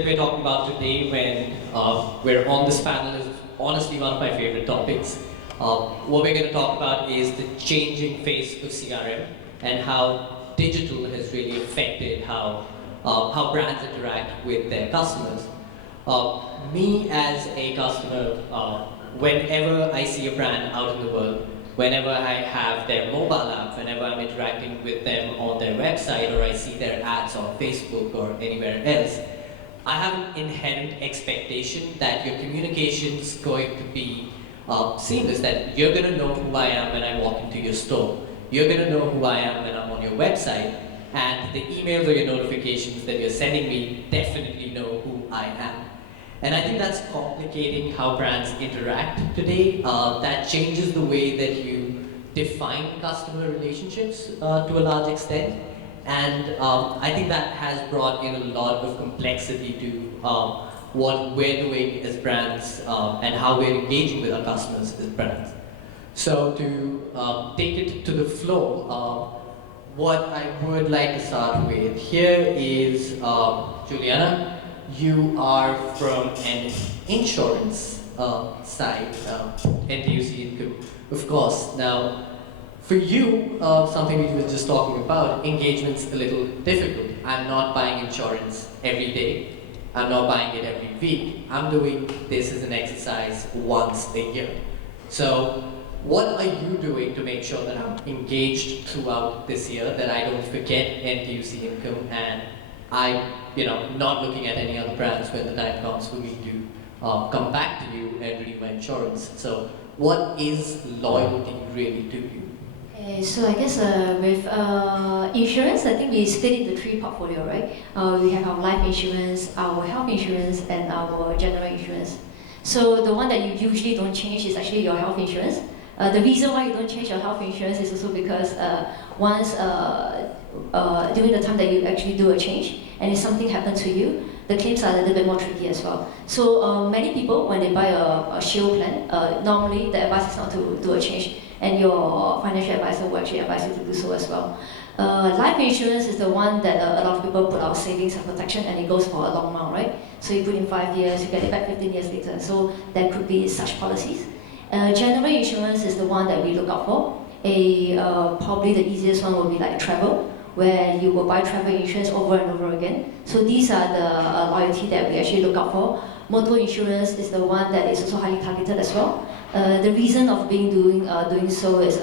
that we're talking about today when we're on this panel is honestly one of my favorite topics. What we're going to talk about is the changing face of CRM and how digital has really affected how brands interact with their customers. Me as a customer, whenever I see a brand out in the world, whenever I have their mobile app, whenever I'm interacting with them on their website or I see their ads on Facebook or anywhere else, I have an inherent expectation that your communication is going to be seamless, that you're going to know who I am when I walk into your store. You're going to know who I am when I'm on your website, and the emails or your notifications that you're sending me definitely know who I am. And I think that's complicating how brands interact today. That changes the way that you define customer relationships to a large extent. And I think that has brought in a lot of complexity to what we're doing as brands and how we're engaging with our customers as brands. So to take it to the floor, what I would like to start with here is Juliana. You are from an insurance side, NTUC income, of course. Now, for you, something we were just talking about, engagement's a little difficult. I'm not buying insurance every day. I'm not buying it every week. I'm doing this as an exercise once a year. So, what are you doing to make sure that I'm engaged throughout this year, that I don't forget NTUC income and I'm not looking at any other brands when the time comes for me to come back to you and renew my insurance? So, what is loyalty really to you? So I guess with insurance, I think we split into three portfolio, right? We have our life insurance, our health insurance, and our general insurance. So the one that you usually don't change is actually your health insurance. The reason why you don't change your health insurance is also because once during the time that you actually do a change, and if something happens to you, the claims are a little bit more tricky as well. So many people, when they buy a shield plan, normally the advice is not to do a change, and your financial advisor will actually advise you to do so as well. Life insurance is the one that a lot of people put out savings and protection, and it goes for a long amount, right? So you put in 5 years, you get it back 15 years later. So there could be such policies. General insurance is the one that we look out for. Probably the easiest one would be like travel, where you will buy travel insurance over and over again. So these are the loyalty that we actually look out for. Motor insurance is the one that is also highly targeted as well. The reason of doing so is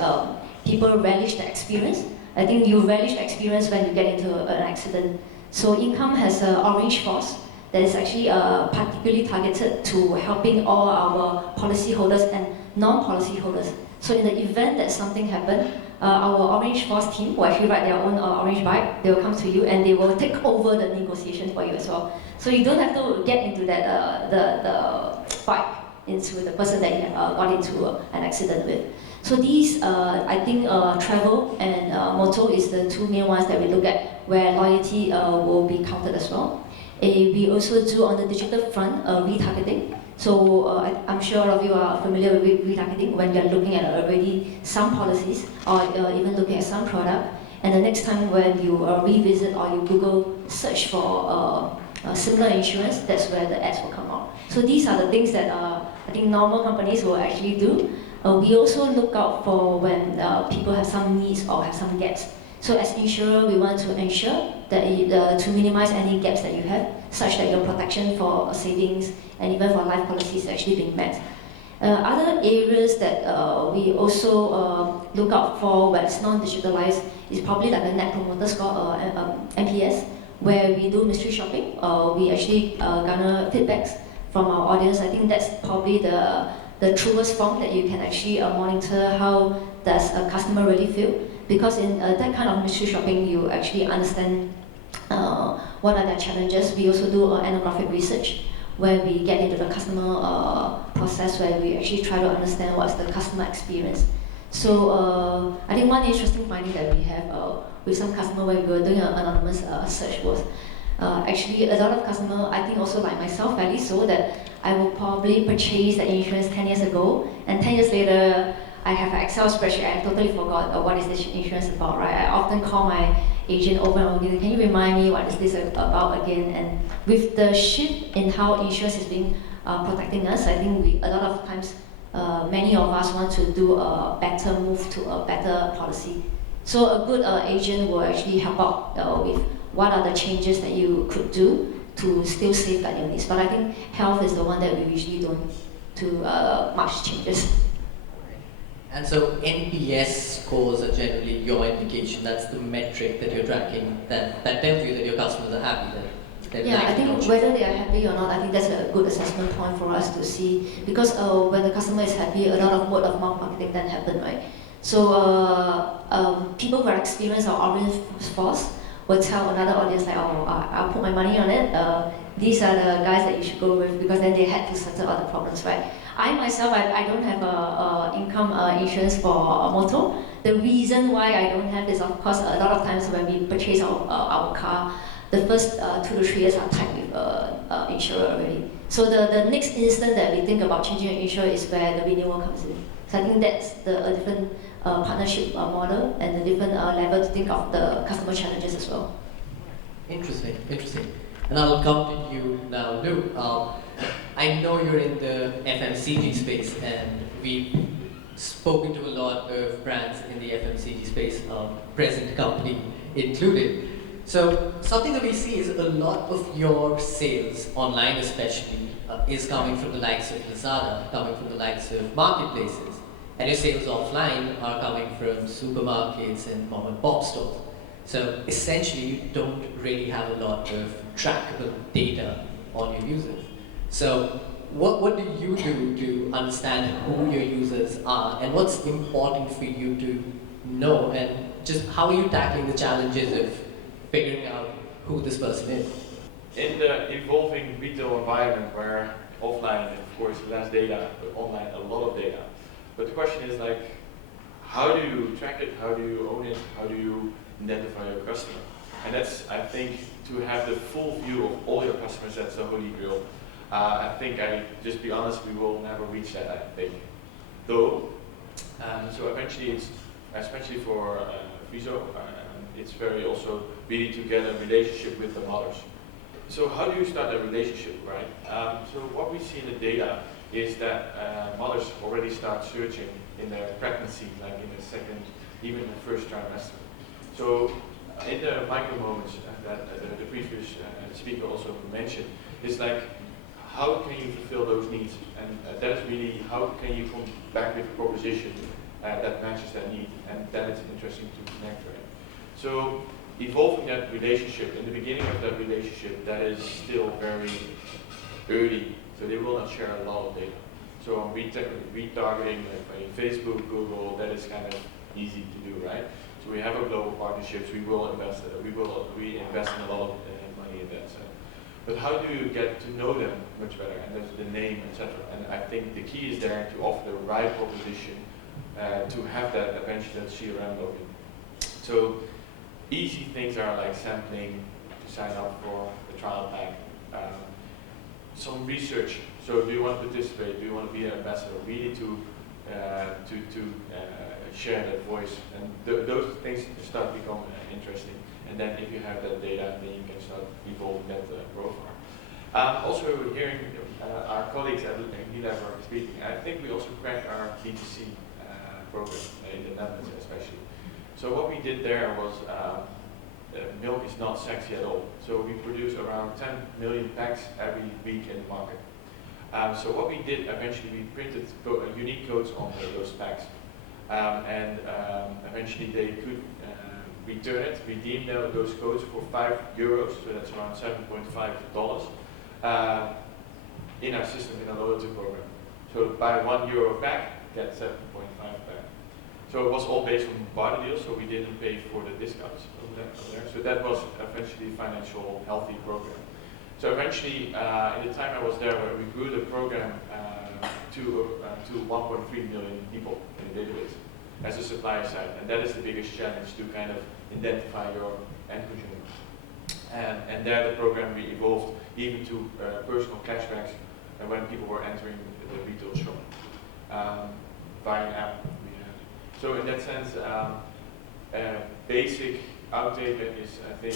people relish the experience. I think you relish the experience when you get into an accident. So income has an orange force that is actually particularly targeted to helping all our policyholders and non-policyholders. So in the event that something happened, our Orange Force team will actually ride their own orange bike. They will come to you and they will take over the negotiation for you as well. So you don't have to get into that the fight into the person that you got into an accident with. So these, I think travel and motor is the two main ones that we look at where loyalty will be counted as well. We also do on the digital front retargeting. So I'm sure all of you are familiar with retargeting when you're looking at already some policies or even looking at some product, and the next time when you revisit or you Google search for similar insurance, that's where the ads will come out. So these are the things that I think normal companies will actually do. We also look out for when people have some needs or have some gaps. So as insurer, we want to ensure that to minimize any gaps that you have, such that your protection for savings and even for life policies is actually being met. Other areas that we also look out for where it's non-digitalized is probably like a Net Promoter Score, NPS, where we do mystery shopping. We actually garner feedbacks from our audience. I think that's probably the truest form that you can actually monitor how does a customer really feel. Because in that kind of mystery shopping, you actually understand what are their challenges. We also do ethnographic research where we get into the customer process, where we actually try to understand what's the customer experience. So I think one interesting finding that we have with some customer when we were doing an anonymous search was actually a lot of customer, I think also like myself, fairly so, that I will probably purchase the insurance 10 years ago, and 10 years later, I have an Excel spreadsheet, I totally forgot what is this insurance about, right? I often call my agent over and over again, can you remind me what is this about again? And with the shift in how insurance is being protecting us, I think a lot of times many of us want to do a better move to a better policy. So a good agent will actually help out with what are the changes that you could do to still safeguard your needs. But I think health is the one that we usually don't do much changes. And so NPS scores are generally your indication. That's the metric that you're tracking that tells you that your customers are happy. Yeah, I think whether they are happy or not, I think that's a good assessment point for us to see. Because when the customer is happy, a lot of word of mouth marketing then happen, right? So people who are experienced our audience force will tell another audience like, oh, I'll put my money on it. These are the guys that you should go with because then they had to settle all the problems, right? I myself, I don't have income insurance for motor. The reason why I don't have is, of course, a lot of times when we purchase our car, the first 2 to 3 years are tied with insurer already. So the next instant that we think about changing an insurer is where the renewal comes in. So I think that's a different partnership model and a different level to think of the customer challenges as well. Interesting, interesting. And I'll come to you now, Lou. I know you're in the FMCG space, and we've spoken to a lot of brands in the FMCG space, present company included. So something that we see is a lot of your sales, online especially, is coming from the likes of Lazada, coming from the likes of marketplaces. And your sales offline are coming from supermarkets and mom and pop stores. So essentially, you don't really have a lot of trackable data on your users. So what do you do to understand who your users are, and what's important for you to know, and just how are you tackling the challenges of figuring out who this person is? In the evolving retail environment where offline, of course, less data, but online, a lot of data. But the question is like, how do you track it? How do you own it? How do you identify your customer? And that's, I think, to have the full view of all your customers, that's the holy grail. I think, just be honest, we will never reach that, I think. Though, so eventually it's, especially for Friso, it's very also really to get a relationship with the mothers. So how do you start a relationship, right? So what we see in the data is that mothers already start searching in their pregnancy, like in the second, even the first trimester. So in the micro moments that the previous speaker also mentioned, is like, how can you fulfill those needs? And that is really, how can you come back with a proposition that matches that need, and then it's interesting to connect to it. So evolving that relationship, in the beginning of that relationship, that is still very early, so they will not share a lot of data. So retargeting, like by Facebook, Google, that is kind of easy to do, right? So we have a global partnerships, we invest in a lot of money in that. But how do you get to know them much better, and that's the name, etc. And I think the key is there to offer the right proposition to have that eventually that CRM login. So easy things are like sampling, to sign up for the trial pack, some research. So do you want to participate? Do you want to be an ambassador? Really to share that voice, and those things start to become interesting. And then if you have that data, then you can start evolving that profile. Also hearing our colleagues at Unilever speaking, I think we also cracked our B2C program in the Netherlands especially. So what we did there was, milk is not sexy at all. So we produce around 10 million packs every week in the market. So what we did, eventually we printed unique codes on those packs. And eventually they could return it, redeem those codes for €5, so that's around $7.5 in our system, in our loyalty program. So buy €1 pack, get 7.5 back. So it was all based on barter deals, so we didn't pay for the discounts over there. So that was eventually a financial healthy program. So eventually, in the time I was there, we grew the program to 1.3 million people in the database as a supplier side, and that is the biggest challenge, to kind of identify your end consumer. And there the program we evolved even to personal cashbacks when people were entering the retail shop. Via an app, we So in that sense, basic outtake is, I think,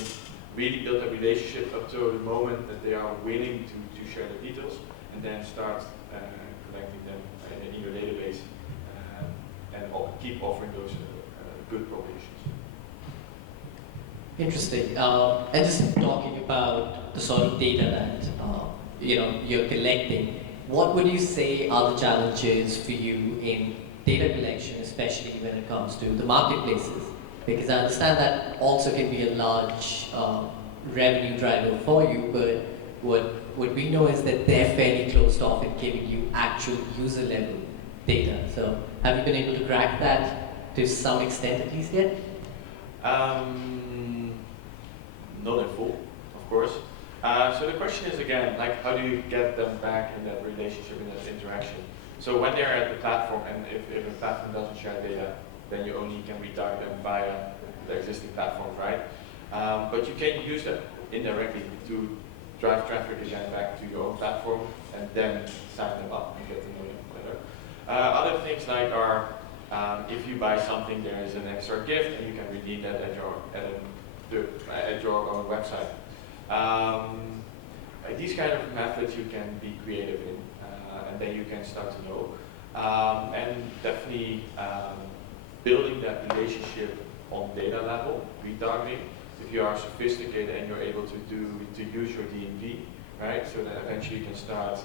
really build a relationship up to the moment that they are willing to share the details, and then start collecting them in your database, and keep offering those good propositions. Interesting. And just talking about the sort of data that you're collecting, what would you say are the challenges for you in data collection, especially when it comes to the marketplaces? Because I understand that also can be a large revenue driver for you, but what we know is that they're fairly closed off in giving you actual user level data. So have you been able to crack that to some extent at least yet? Not in full, of course. So the question is again, like, how do you get them back in that relationship, in that interaction? So when they're at the platform, and if a platform doesn't share data, then you only can retarget them via the existing platforms, right? But you can use that indirectly to drive traffic again back to your own platform, and then sign them up and get to know them better. Other things like are, if you buy something, there is an extra gift, and you can redeem that at your own website. These kind of methods you can be creative in, and then you can start to know. And definitely building that relationship on data level, retargeting. If you are sophisticated and you're able to use your DMP, right? So that eventually you can start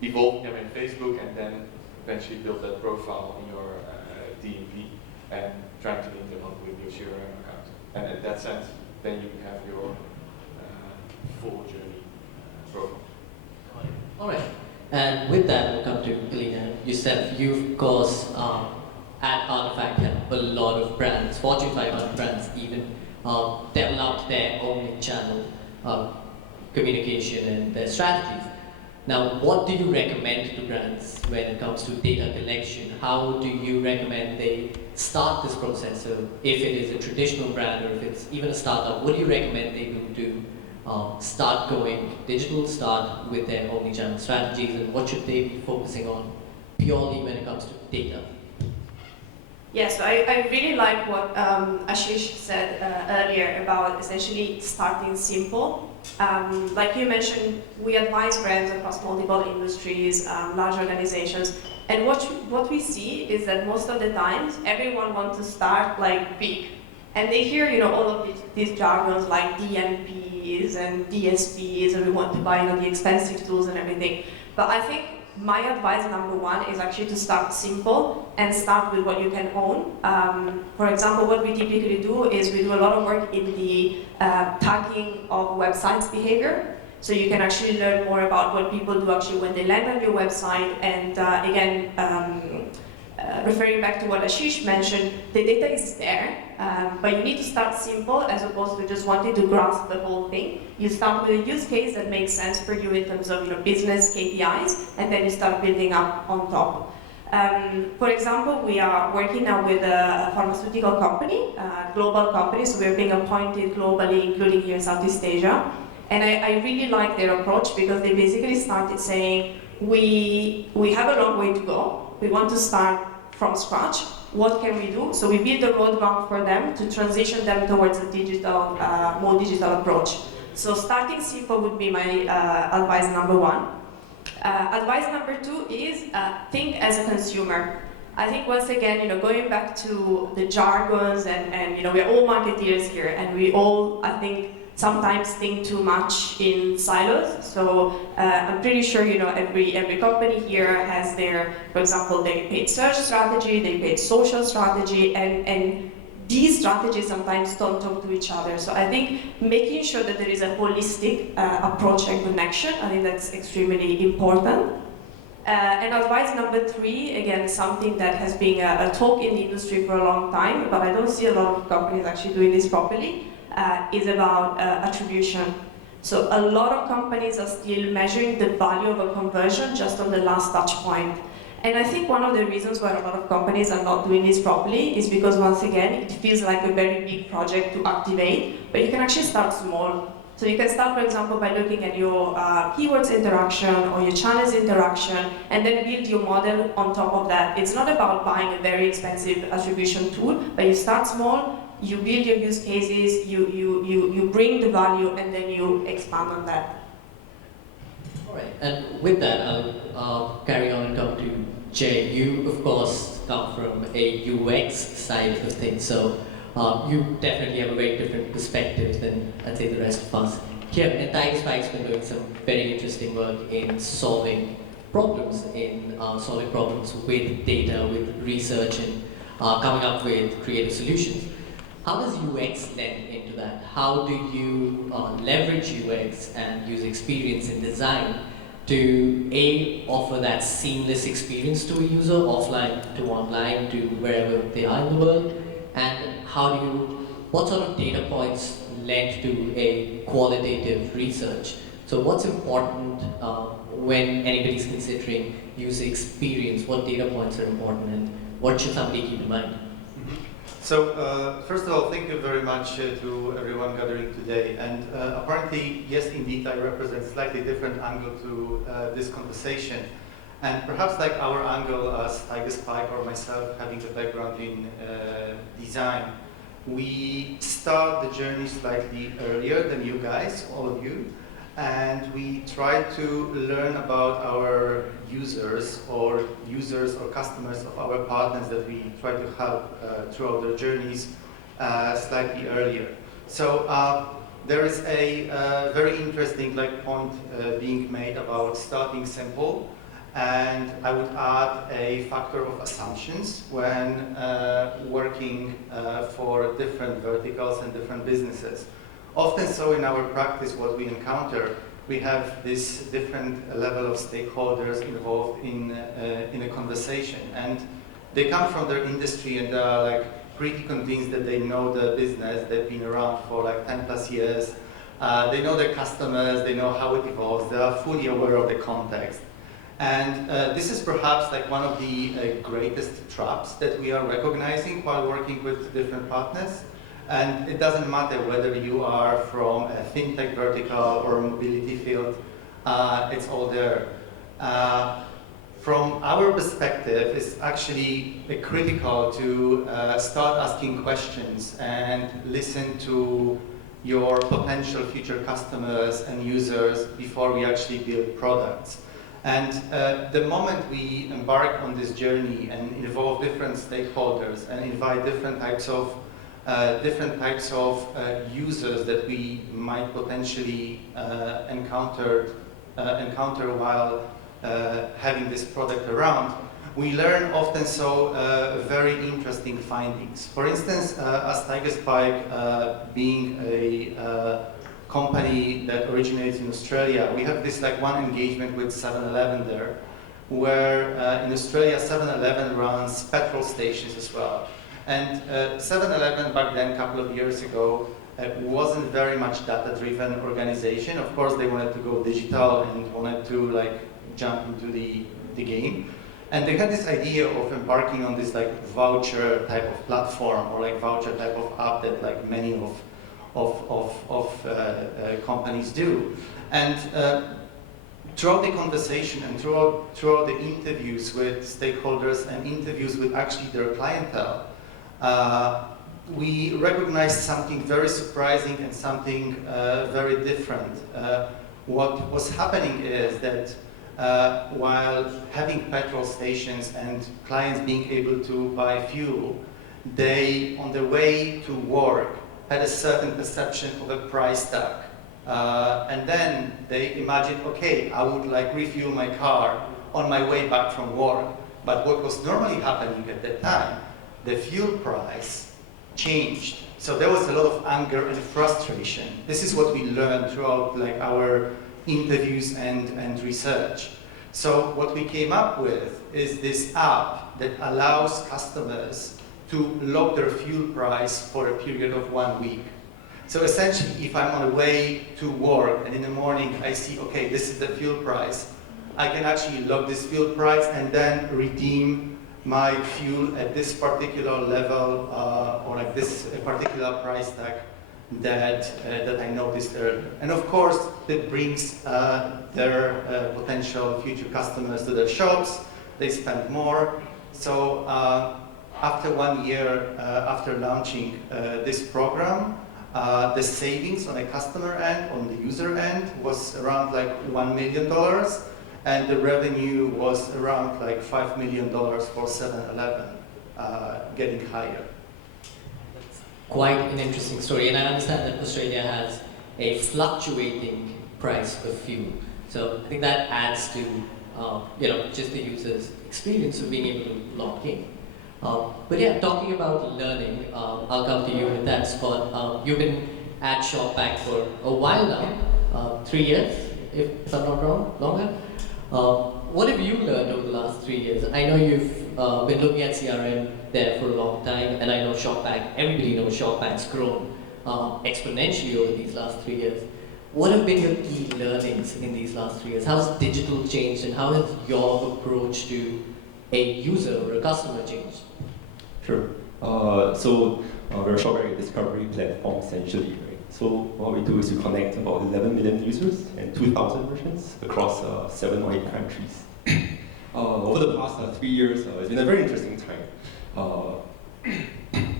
evolving them in Facebook, and then eventually build that profile in your DMP and trying to link them up with your CRM account. And in that sense, then you can have your full journey profile. All right. And with that, we'll come to Elena. Yourself, you've, of course, at Artefact helped a lot of brands, Fortune 500 brands even, develop their omni-channel communication and their strategies. Now, what do you recommend to brands when it comes to data collection? How do you recommend they start this process? So if it is a traditional brand or if it's even a startup, what do you recommend they do to start going digital, start with their omni-channel strategies, and what should they be focusing on purely when it comes to data? Yes, I really like what Ashish said earlier about essentially starting simple. Like you mentioned, we advise brands across multiple industries, large organizations, and what we see is that most of the times everyone wants to start like big, and they hear all of these jargons like DMPs and DSPs, and we want to buy the expensive tools and everything. But I think my advice number one is actually to start simple and start with what you can own. For example, what we typically do is we do a lot of work in the tagging of websites behavior. So you can actually learn more about what people do actually when they land on your website. And again, referring back to what Ashish mentioned, the data is there, but you need to start simple as opposed to just wanting to grasp the whole thing. You start with a use case that makes sense for you in terms of business KPIs, and then you start building up on top. For example, we are working now with a pharmaceutical company, global company, so we're being appointed globally, including here in Southeast Asia. And I really like their approach because they basically started saying, we have a long way to go. We want to start from scratch. What can we do? So we built a roadmap for them to transition them towards a digital, more digital approach. So starting simple would be my advice number one. Advice number two is think as a consumer. I think once again, going back to the jargons and we're all marketeers here, and we all, I think, sometimes think too much in silos. So I'm pretty sure every company here has their, for example, their paid search strategy, their paid social strategy, and these strategies sometimes don't talk to each other. So I think making sure that there is a holistic approach and connection, I think that's extremely important. And advice number three, again, something that has been a talk in the industry for a long time, but I don't see a lot of companies actually doing this properly, is about attribution. So a lot of companies are still measuring the value of a conversion just on the last touch point. And I think one of the reasons why a lot of companies are not doing this properly is because, once again, it feels like a very big project to activate, but you can actually start small. So you can start, for example, by looking at your keywords interaction or your channels interaction, and then build your model on top of that. It's not about buying a very expensive attribution tool, but you start small, you build your use cases, you bring the value, and then you expand on that. All right, and with that, I'll carry on and talk to Jay. You, of course, come from a UX side of things, so you definitely have a very different perspective than, I'd say, the rest of us. Here, and Tigerspike's been doing some very interesting work in solving problems, with data, with research, and coming up with creative solutions. How does UX lend into that? How do you leverage UX and user experience in design to offer that seamless experience to a user, offline to online to wherever they are in the world? And what sort of data points lend to a qualitative research? So what's important when anybody's considering user experience? What data points are important, and what should somebody keep in mind? So, first of all, thank you very much to everyone gathering today. And apparently, yes, indeed, I represent a slightly different angle to this conversation. And perhaps like our angle as Tigerspike or myself, having a background in design, we start the journey slightly earlier than you guys, all of you. And we try to learn about our users or customers of our partners that we try to help throughout their journeys slightly earlier. So there is a very interesting point being made about starting simple, and I would add a factor of assumptions when working for different verticals and different businesses. Often so in our practice, what we encounter, we have this different level of stakeholders involved in a conversation, and they come from their industry and they are pretty convinced that they know the business. They've been around for 10 plus years. They know their customers, they know how it evolves, they are fully aware of the context. And this is perhaps one of the greatest traps that we are recognizing while working with different partners. And it doesn't matter whether you are from a fintech vertical or a mobility field, it's all there. From our perspective, it's actually critical to start asking questions and listen to your potential future customers and users before we actually build products. And the moment we embark on this journey and involve different stakeholders and invite different types of users that we might potentially encounter while having this product around, we learn often very interesting findings. For instance, as Tigerspike being a company that originates in Australia, we have this one engagement with 7-Eleven there, where in Australia 7-Eleven runs petrol stations as well. And 7-Eleven back then, a couple of years ago, wasn't very much data-driven organization. Of course, they wanted to go digital and wanted to jump into the game. And they had this idea of embarking on this voucher type of platform or voucher type of app that many of companies do. And throughout the conversation and throughout the interviews with stakeholders and interviews with actually their clientele, we recognized something very surprising and something very different. What was happening is that while having petrol stations and clients being able to buy fuel, they, on their way to work, had a certain perception of a price tag. And then they imagined, okay, I would refuel my car on my way back from work. But what was normally happening at that time, the fuel price changed. So there was a lot of anger and frustration. This is what we learned throughout our interviews and research. So what we came up with is this app that allows customers to lock their fuel price for a period of 1 week. So essentially, if I'm on the way to work and in the morning I see, okay, this is the fuel price, I can actually lock this fuel price and then redeem my fuel at this particular level or this particular price tag that I noticed earlier. And of course, that brings their potential future customers to their shops. They spend more. So after 1 year after launching this program, the savings on a customer end, on the user end, was around like $1 million, and the revenue was around like $5 million for 7-Eleven, getting higher. Quite an interesting story, and I understand that Australia has a fluctuating price of fuel. So I think that adds to just the user's experience of being able to lock in. But yeah, talking about learning, I'll come to you with that, Scott. You've been at ShopBack for a while now, 3 years, if I'm not wrong, longer. What have you learned over the last 3 years? I know you've been looking at CRM there for a long time, and I know ShopBack, everybody knows ShopBack's grown exponentially over these last 3 years. What have been your key learnings in these last 3 years? How has digital changed, and how has your approach to a user or a customer changed? Sure. We're a ShopBack discovery platform essentially, right? So what we do is we connect about 11 million users and 2,000 merchants across 7 or 8 countries. Over the past 3 years, it's been a very interesting time.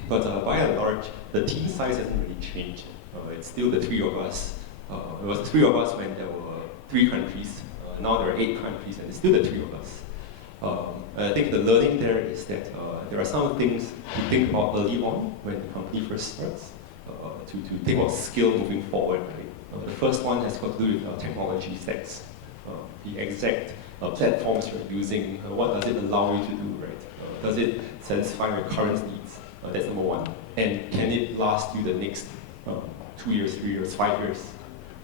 But by and large, the team size hasn't really changed. It's still the 3 of us. It was the 3 of us when there were 3 countries. Now there are 8 countries, and it's still the 3 of us. I think the learning there is that there are some things to think about early on when the company first starts, to think about skill moving forward. Right? The first one has got to do with technology stacks. The exact platforms you're using, what does it allow you to do, right? Does it satisfy your current needs? That's number one. And can it last you the next 2 years, 3 years, 5 years?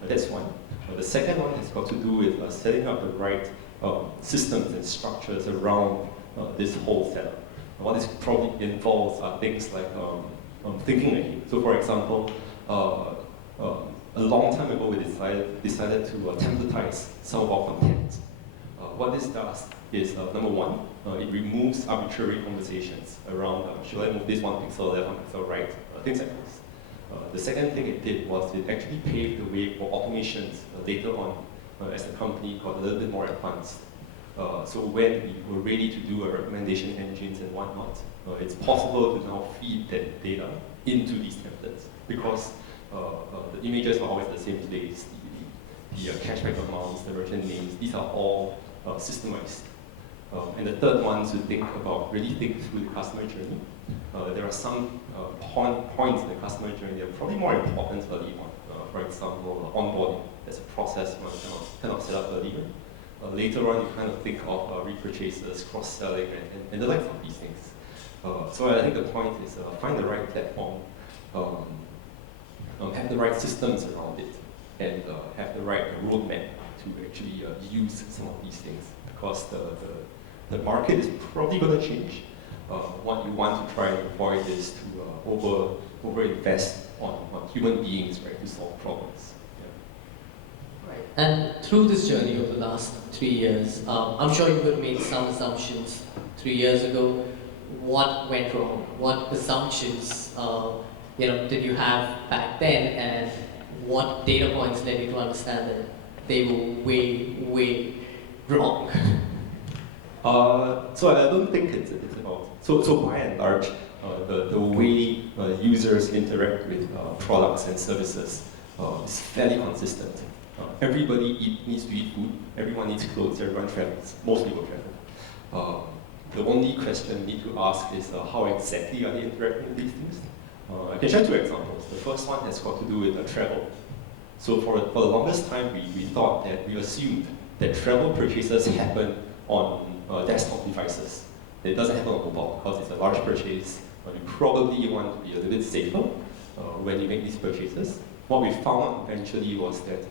That's one. The second one has got to do with setting up the right systems and structures around this whole setup. What this probably involves are things like thinking ahead. So for example, a long time ago we decided to templatize some of our content. What this does is, number one, it removes arbitrary conversations around, should I move this 1 pixel left, 1 pixel right, things like this. The second thing it did was it actually paved the way for automations later on as the company got a little bit more advanced. So when we were ready to do recommendation engines and whatnot, it's possible to now feed that data into these templates because the images are always the same today. The cashback amounts, the merchant names, these are all systemized. And the third one to really think through the customer journey. There are some points in the customer journey that are probably more important early on. For example, onboarding. That's a process one cannot set up earlier. Later on, you kind of think of repurchases, cross-selling, and the likes of these things. So I think the point is find the right platform, have the right systems around it, and have the right roadmap to actually use some of these things. Because the market is probably going to change. What you want to try and avoid is to over-invest on human beings, right, to solve problems. Right. And through this journey over the last 3 years, I'm sure you would have made some assumptions 3 years ago. What went wrong? What assumptions did you have back then, and what data points led you to understand that they were way wrong? So I don't think it's about, so by and large, the way users interact with products and services is fairly consistent. Everybody needs to eat food, everyone needs clothes, everyone travels, most people travel. The only question you need to ask is how exactly are they interacting with these things? I can share 2 examples. The first one has got to do with travel. So for the longest time, we thought that we assumed that travel purchases happen on desktop devices. It doesn't happen on mobile because it's a large purchase. You probably want to be a little bit safer when you make these purchases. What we found eventually was that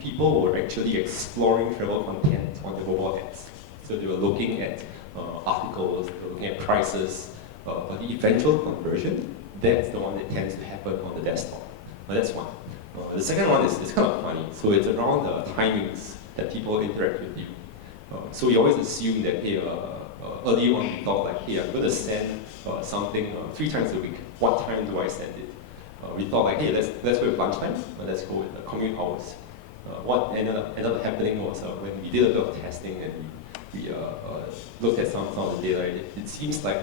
people were actually exploring travel content on their mobile apps. So they were looking at articles, they were looking at prices, but the eventual conversion, that's the one that tends to happen on the desktop. That's one. The second one is kind of funny. So it's around the timings that people interact with you. So we always assume that, hey, early on we thought like, hey, I'm going to send something 3 times a week. What time do I send it? We thought like, hey, let's go with lunchtime, let's go with the commute hours. What ended up happening was when we did a bit of testing and we looked at some of the data, it seems like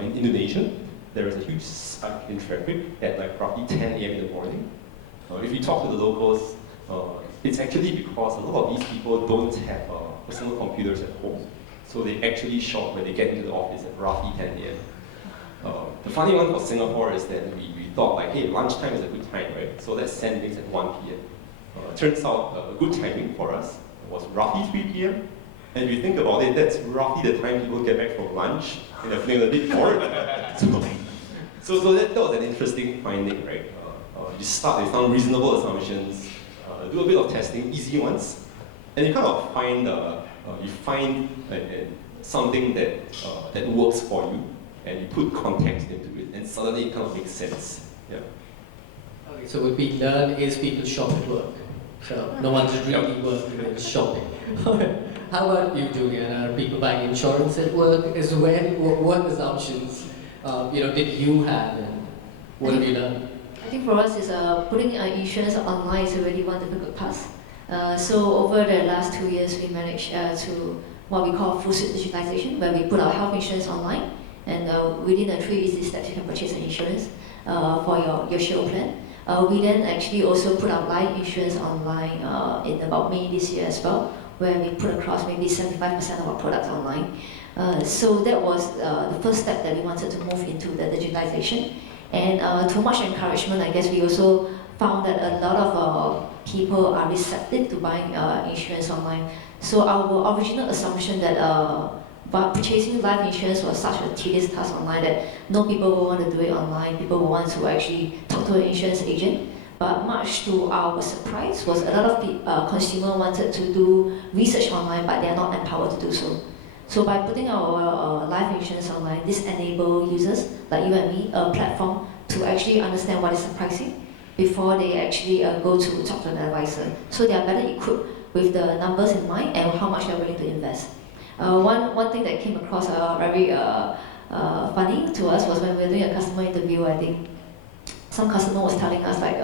in Indonesia, there is a huge spike in traffic at like roughly 10 a.m. in the morning. If you talk to the locals, it's actually because a lot of these people don't have personal computers at home. So they actually shop when they get into the office at roughly 10 a.m. The funny one for Singapore is that we thought like, hey, lunchtime is a good time, right? So let's send things at 1 p.m. Turns out a good timing for us was roughly 3 p.m. And if you think about it, that's roughly the time people get back from lunch and they're feeling a bit bored. So that was an interesting finding, right? You start with some reasonable assumptions, do a bit of testing, easy ones, and you kind of find something that works for you, and you put context into it, and suddenly it kind of makes sense. Yeah. Okay, so what we learn is people shop at work. So no one's really working with shopping. How about you, Juliana? Are people buying insurance at work as well? What assumptions did you have, and what have you done? I think for us, is putting insurance online is already one difficult task. So over the last 2 years, we managed to what we call full suite digitalization, where we put our health insurance online, and within the 3 easy steps, you can purchase an insurance for your shield plan. We then actually also put our life insurance online in about May this year as well, where we put across maybe 75% of our products online. So that was the first step that we wanted to move into the digitalization. And to much encouragement, I guess we also found that a lot of people are receptive to buying insurance online. So our original assumption that purchasing life insurance was such a tedious task online that no people will want to do it online, people will want to actually talk to an insurance agent. But much to our surprise was a lot of consumers wanted to do research online, but they are not empowered to do so. So by putting our life insurance online, this enables users like you and me a platform to actually understand what is the pricing before they actually go to talk to an advisor. So they are better equipped with the numbers in mind and how much they are willing to invest. One thing that came across very funny to us was when we were doing a customer interview. I think some customer was telling us like,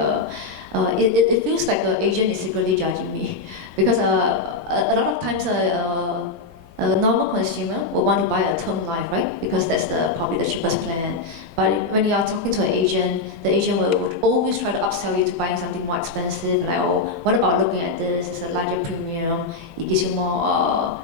it feels like an agent is secretly judging me because a lot of times a normal consumer will want to buy a term life, right? Because that's probably the cheapest plan. But when you are talking to an agent, the agent will always try to upsell you to buying something more expensive. Like, oh, what about looking at this? It's a larger premium. It gives you more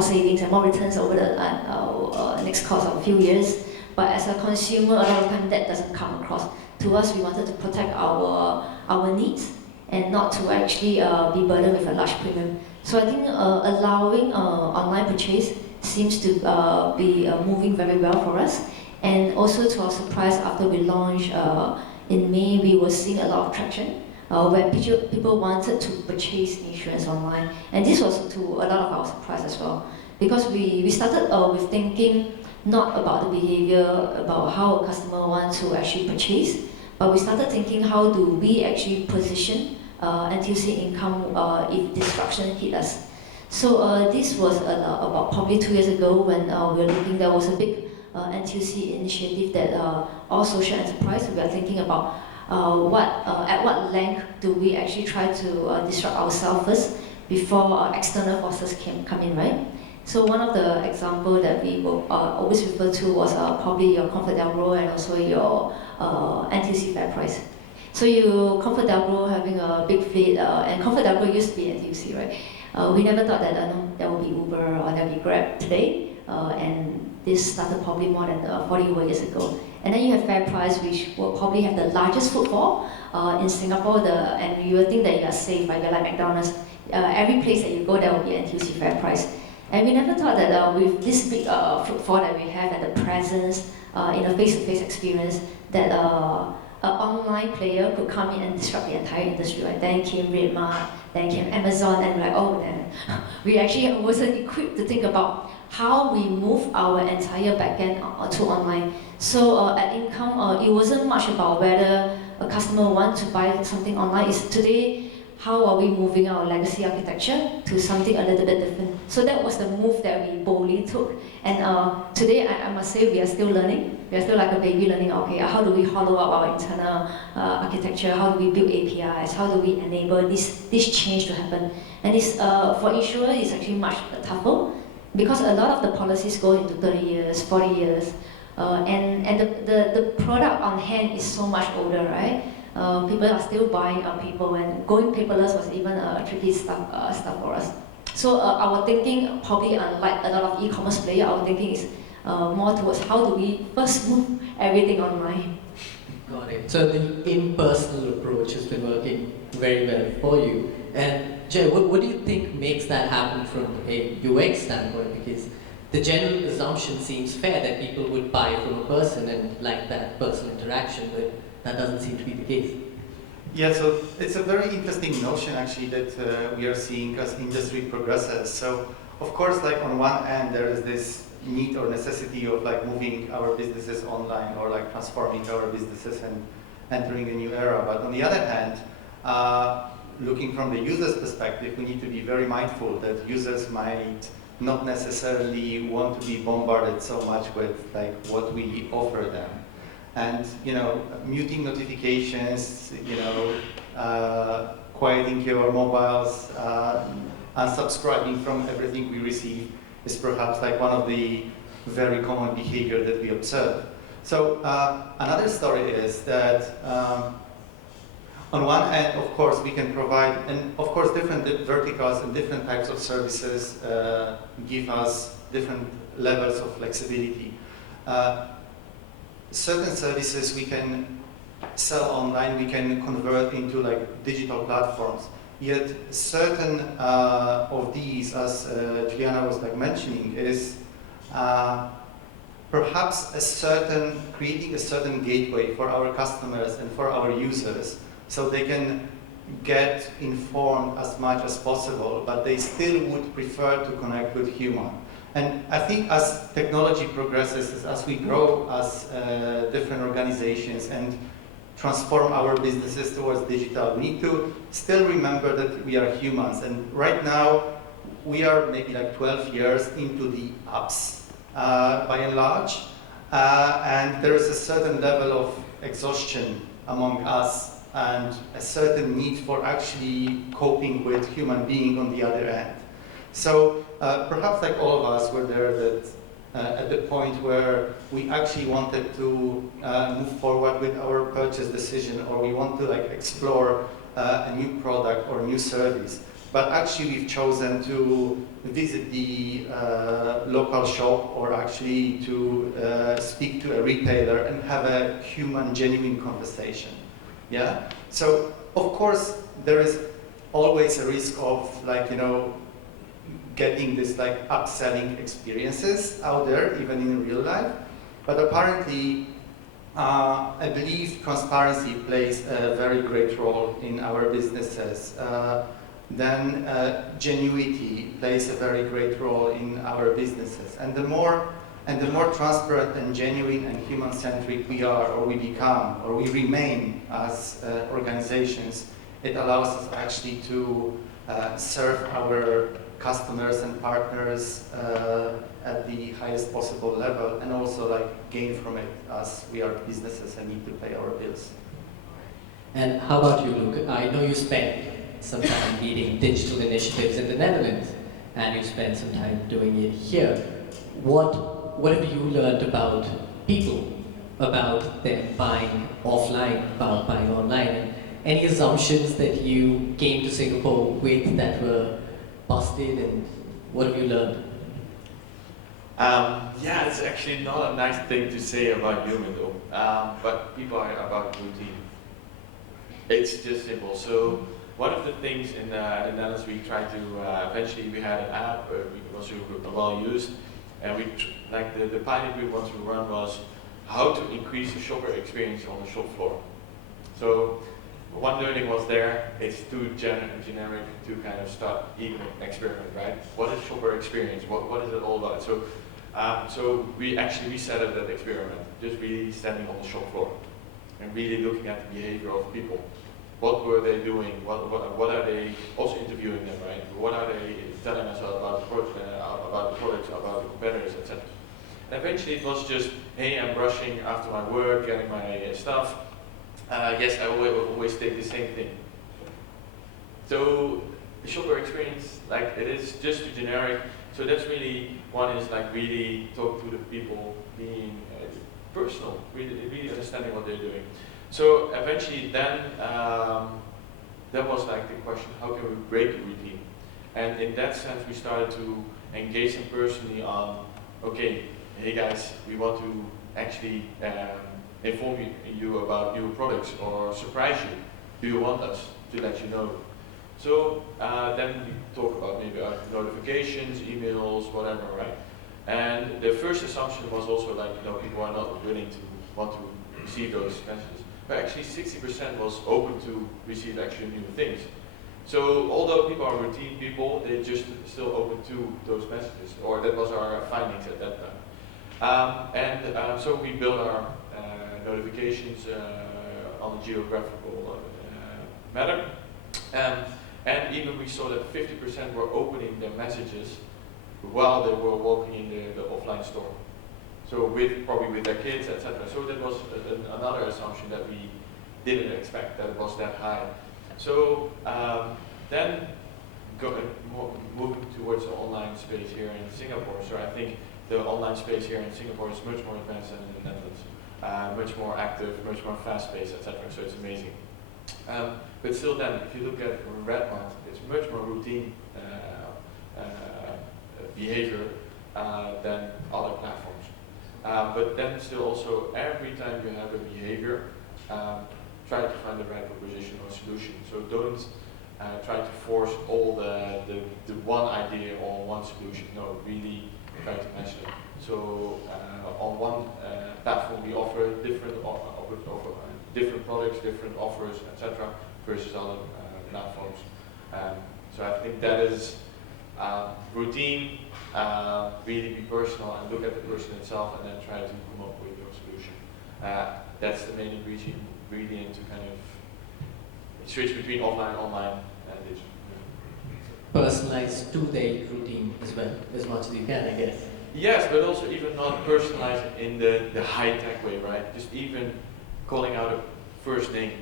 savings and more returns over the next course of a few years. But as a consumer, a lot of time that doesn't come across. To us, we wanted to protect our needs and not to actually be burdened with a large premium. So I think allowing online purchase seems to be moving very well for us. And also to our surprise, after we launched in May, we were seeing a lot of traction where people wanted to purchase insurance online. And this was to a lot of our surprise as well. Because we started with thinking not about the behavior, about how a customer wants to actually purchase, but we started thinking how do we actually position NTUC income if disruption hit us. So this was about probably 2 years ago when we were looking, there was a big NTUC initiative that all social enterprise, we are thinking about at what length do we actually try to disrupt ourselves first before external forces come in, right? So one of the examples that we will always refer to was probably your ComfortDelGro and also your NTUC FairPrice. So you ComfortDelGro having a big fleet, and ComfortDelGro used to be NTUC, right? We never thought that there would be Uber or there would be Grab today, and this started probably more than 40 years ago. And then you have FairPrice, which will probably have the largest footfall in Singapore, and you will think that you are safe, right? You're like McDonald's. Every place that you go, there will be NTUC FairPrice. And we never thought that with this big footfall that we have and the presence in a face-to-face experience, that an online player could come in and disrupt the entire industry. Right? Then came Redmart, then came Amazon, and we're like, oh, then we actually wasn't equipped to think about how we move our entire backend to online. So at Income, it wasn't much about whether a customer wants to buy something online. It's today, how are we moving our legacy architecture to something a little bit different. So that was the move that we boldly took. And today, I must say, we are still learning. We are still like a baby learning, okay, how do we hollow up our internal architecture? How do we build APIs? How do we enable this change to happen? And this, for insurer, is actually much tougher because a lot of the policies go into 30 years, 40 years. And the product on hand is so much older, right? People are still buying paper, and going paperless was even a tricky stuff for us. So our thinking, probably unlike a lot of e-commerce players, our thinking is more towards how do we first move everything online. Got it. So the impersonal approach has been working very well for you. And Jay, what do you think makes that happen from a UX standpoint? Because the general assumption seems fair that people would buy from a person and like that personal interaction, but that doesn't seem to be the case. Yeah, so it's a very interesting notion actually that we are seeing as industry progresses. So of course, like on one end, there is this need or necessity of like moving our businesses online or like transforming our businesses and entering a new era. But on the other hand, looking from the user's perspective, we need to be very mindful that users might not necessarily want to be bombarded so much with like what we offer them. And muting notifications, quieting your mobiles, unsubscribing from everything we receive is perhaps like one of the very common behavior that we observe. So another story is that on one end, of course, we can provide, and of course, different verticals and different types of services give us different levels of flexibility. Certain services we can sell online, we can convert into like digital platforms. Yet certain of these, as Juliana was like mentioning, is perhaps creating a certain gateway for our customers and for our users, so they can get informed as much as possible, but they still would prefer to connect with human. And I think as technology progresses, as we grow as different organizations and transform our businesses towards digital, we need to still remember that we are humans. And right now, we are maybe like 12 years into the apps, by and large. And there is a certain level of exhaustion among us and a certain need for actually coping with human being on the other end. So perhaps like all of us were there that at the point where we actually wanted to move forward with our purchase decision, or we want to like explore a new product or new service. But actually we've chosen to visit the local shop, or actually to speak to a retailer and have a human, genuine conversation. Yeah. So of course there is always a risk of like getting this like upselling experiences out there, even in real life. But apparently, I believe transparency plays a very great role in our businesses. Then genuinity plays a very great role in our businesses. And the more transparent and genuine and human-centric we are, or we become, or we remain as organizations, it allows us actually to serve our customers and partners at the highest possible level, and also like gain from it as we are businesses and need to pay our bills. And how about you, Luke? I know you spent some time leading digital initiatives in the Netherlands, and you spent some time doing it here. What have you learned about people, about them buying offline, about buying online? And any assumptions that you came to Singapore with that were busted, and what have you learned? Yeah, it's actually not a nice thing to say about human though, but people are about routine. It's just simple. So one of the things in the Netherlands we tried to, eventually we had an app, it was well used, and the pilot we wanted to run was how to increase the shopper experience on the shop floor. So one learning was there, it's too generic to kind of start even experiment, right? What is shopper experience? What is it all about? So we set up that experiment, just really standing on the shop floor and really looking at the behavior of people. what were they doing? What are they also interviewing them, right? What are they telling us about the products, about the competitors, etc. And eventually it was just, hey, I'm rushing after my work, getting my stuff. Yes, I always take the same thing. So the shopper experience, like it is just too generic. So that's really, one is like really talk to the people, being personal, really understanding what they're doing. So eventually then, that was like the question, how can we break the routine? And in that sense, we started to engage them personally on, okay, hey guys, we want to actually inform you about new products or surprise you. Do you want us to let you know? So then we talk about maybe notifications, emails, whatever, right? And the first assumption was also like, people are not willing to want to receive those messages. But actually 60% was open to receive actually new things. So although people are routine people, they're just still open to those messages, or that was our findings at that time. So we built our notifications on a geographical matter. And even we saw that 50% were opening their messages while they were walking in the offline store. So probably with their kids, etc. So that was another assumption that we didn't expect, that it was that high. So then moving towards the online space here in Singapore. So I think the online space here in Singapore is much more advanced than in the Netherlands. Much more active, much more fast-paced, etc. So it's amazing. But still then, if you look at Redmart, it's much more routine behavior than other platforms. But then still also, every time you have a behavior, try to find the right proposition or solution. So don't try to force all the one idea or one solution. No, really try to match them. So on one platform we offer different products, different offers, etc. versus other platforms. So I think that is routine, really be personal and look at the person itself and then try to come up with your solution. That's the main ingredient to kind of switch between offline, online, and digital. Personalize to-day routine as well, as much as you can, I guess. Yes, but also even not personalize it in the high-tech way, right? Just even calling out a first name.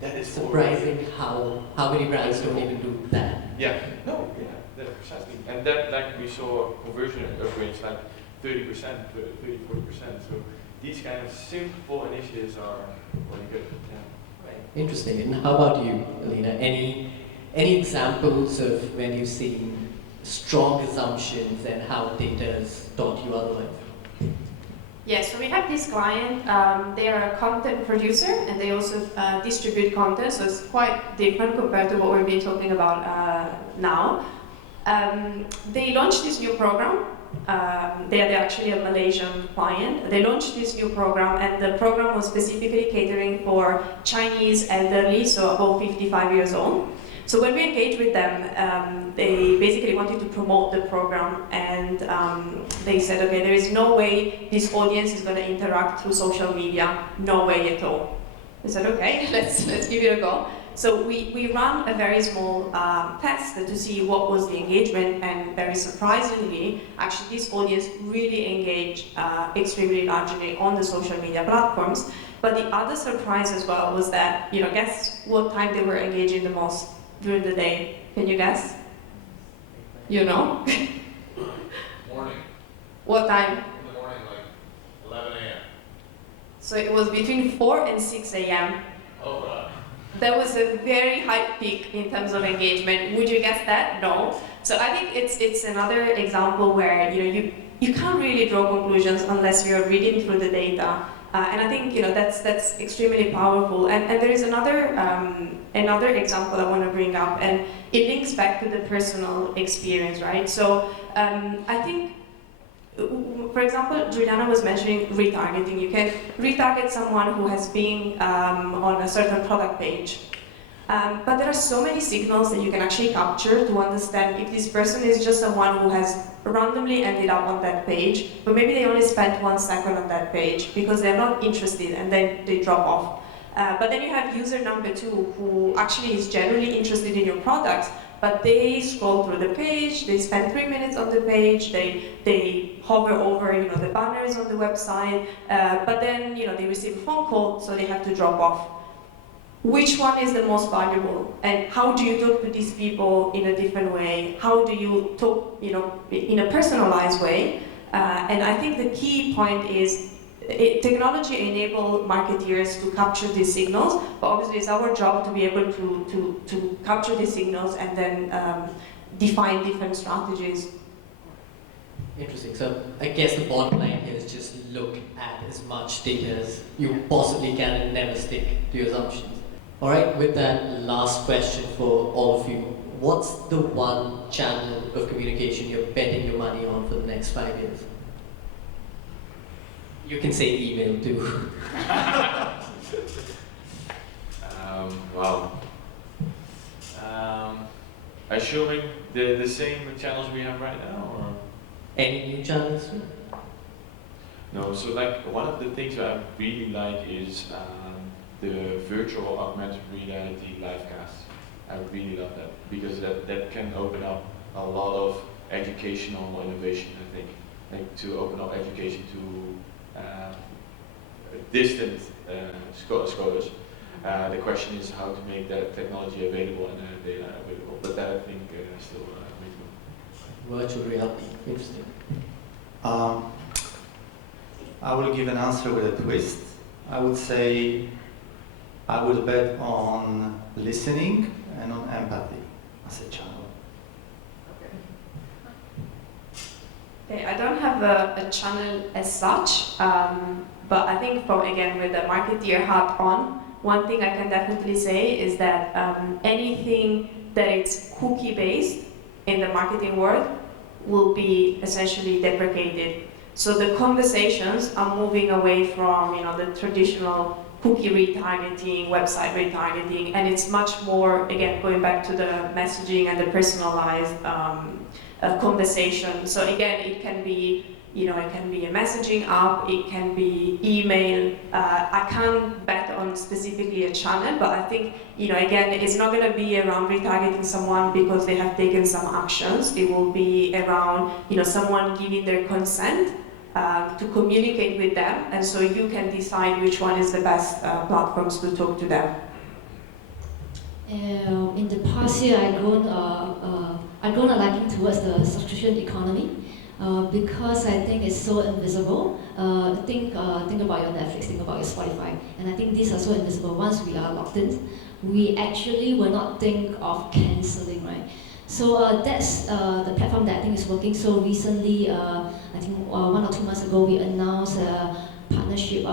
That is surprising how many brands don't even do that. Yeah, no, yeah, that precisely. And that, like, we saw conversion rates like 30%, 30-40%. So these kind of simple initiatives are really good. Yeah. Right. Interesting. And how about you, Elena? Any examples of when you've seen strong assumptions and how data has taught you otherwise? Yes, so we have this client, they are a content producer and they also distribute content, so it's quite different compared to what we've been talking about now. They launched this new program, they're actually a Malaysian client. They launched this new program and the program was specifically catering for Chinese elderly, so above 55 years old. So when we engaged with them, they basically wanted to promote the program and they said, okay, there is no way this audience is going to interact through social media, no way at all. I said, okay, let's give it a go. So we ran a very small test to see what was the engagement, and very surprisingly, actually this audience really engaged extremely largely on the social media platforms. But the other surprise as well was that, guess what time they were engaging the most during the day? Can you guess? You know? Morning. What time? In the morning, like 11 a.m. So it was between 4 and 6 a.m. Oh, wow. That was a very high peak in terms of engagement. Would you guess that? No. So I think it's another example where you can't really draw conclusions unless you're reading through the data. And I think that's extremely powerful. And there is another example I want to bring up, and it links back to the personal experience, right? So I think, for example, Juliana was mentioning retargeting. You can retarget someone who has been on a certain product page. But there are so many signals that you can actually capture to understand if this person is just someone who has randomly ended up on that page, but maybe they only spent 1 second on that page because they're not interested and then they drop off. But then you have user number 2 who actually is genuinely interested in your products, but they scroll through the page, they spend 3 minutes on the page, they hover over the banners on the website, but then they receive a phone call, so they have to drop off. Which one is the most valuable? And how do you talk to these people in a different way? How do you talk in a personalized way? And I think the key point is technology enables marketeers to capture these signals, but obviously it's our job to be able to capture these signals and then define different strategies. Interesting. So I guess the bottom line here is just look at as much data as you possibly can and never stick to your assumptions. All right, with that last question for all of you, what's the one channel of communication you're betting your money on for the next 5 years? You can say email too. Wow. Assuming the same channels we have right now, or? Any new channels? No, so like one of the things that I really like is the virtual augmented reality livecast. I really love that because that can open up a lot of educational innovation, I think. Like to open up education to distant scholars. The question is how to make that technology available and data available, but that I think still Virtual reality, interesting. I will give an answer with a twist. I would say I would bet on listening and on empathy as a channel. Okay, I don't have a channel as such, but I think again with the marketeer hat on, one thing I can definitely say is that anything that is cookie based in the marketing world will be essentially deprecated. So the conversations are moving away from the traditional cookie retargeting, website retargeting, and it's much more, again, going back to the messaging and the personalized conversation. So again, it can be a messaging app, it can be email. I can't bet on specifically a channel, but I think, again, it's not going to be around retargeting someone because they have taken some actions. It will be around, someone giving their consent to communicate with them, and so you can decide which one is the best platforms to talk to them. In the past year, I've grown a liking towards the subscription economy. Because I think it's so invisible. Think about your Netflix, think about your Spotify, and I think these are so invisible. Once we are locked in, we actually will not think of cancelling, right? So that's the platform that I think is working. So recently, I think 1 or 2 months ago, we announced a partnership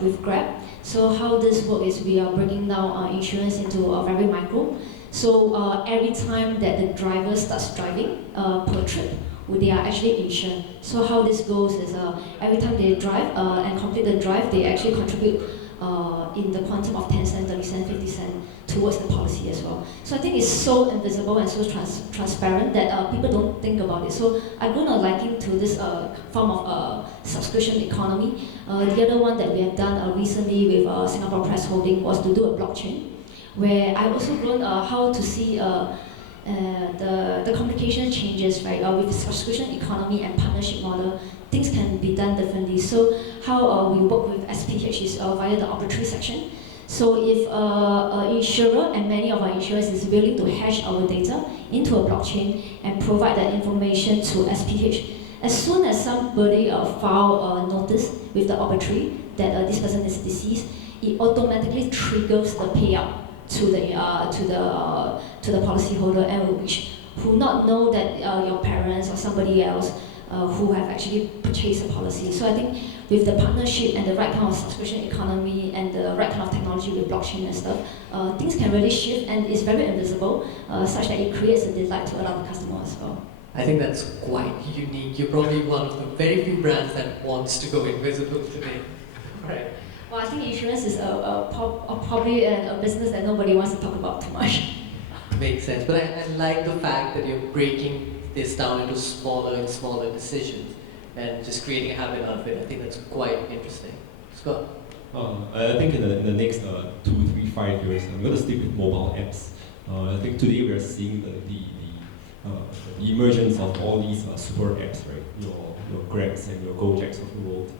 with Grab. So how this works is we are breaking down insurance into a very micro. So every time that the driver starts driving per trip, they are actually insured. So how this goes is every time they drive and complete the drive, they actually contribute in the quantum of 10 cents, 30 cents, 50 cents towards the policy as well. So I think it's so invisible and so transparent that people don't think about it. So I'm going to liken to this form of subscription economy. The other one that we have done recently with Singapore Press Holding was to do a blockchain, where I also learned how to see the communication changes, right? With subscription economy and partnership model, things can be done differently. So how we work with SPH is via the arbitrary section. So if an insurer and many of our insurers is willing to hash our data into a blockchain and provide that information to SPH, as soon as somebody file a notice with the arbitrary that this person is deceased, it automatically triggers the payout to the policyholder, and which who not know that your parents or somebody else who have actually purchased a policy. So I think with the partnership and the right kind of subscription economy and the right kind of technology with blockchain and stuff, things can really shift, and it's very invisible, such that it creates a delight to a lot of customers as well. I think that's quite unique. You're probably one of the very few brands that wants to go invisible today. Right. Well, I think insurance is probably a business that nobody wants to talk about too much. Makes sense. But I like the fact that you're breaking this down into smaller and smaller decisions and just creating a habit out of it. I think that's quite interesting. Scott? I think in the next 2, 3, 5 years, I'm going to stick with mobile apps. I think today we are seeing the emergence of all these super apps, right? Your Grabs and your Gojeks of the world.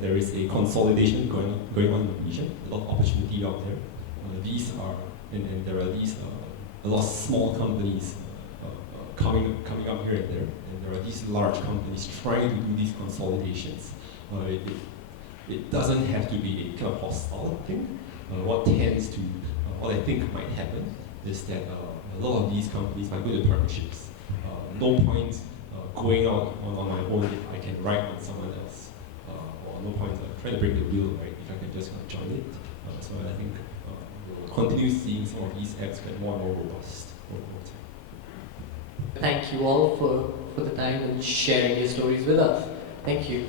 There is a consolidation going on in the region, a lot of opportunity out there. And there are a lot of small companies coming up here and there, and there are these large companies trying to do these consolidations. It doesn't have to be a kind of hostile thing. What I think might happen is that a lot of these companies might go to partnerships. No point going out on my own if I can ride on someone else. Or no point trying to break the wheel, right, if I can just join it. So I think we'll continue seeing some of these apps get more and more robust over time. Thank you all for the time and sharing your stories with us. Thank you.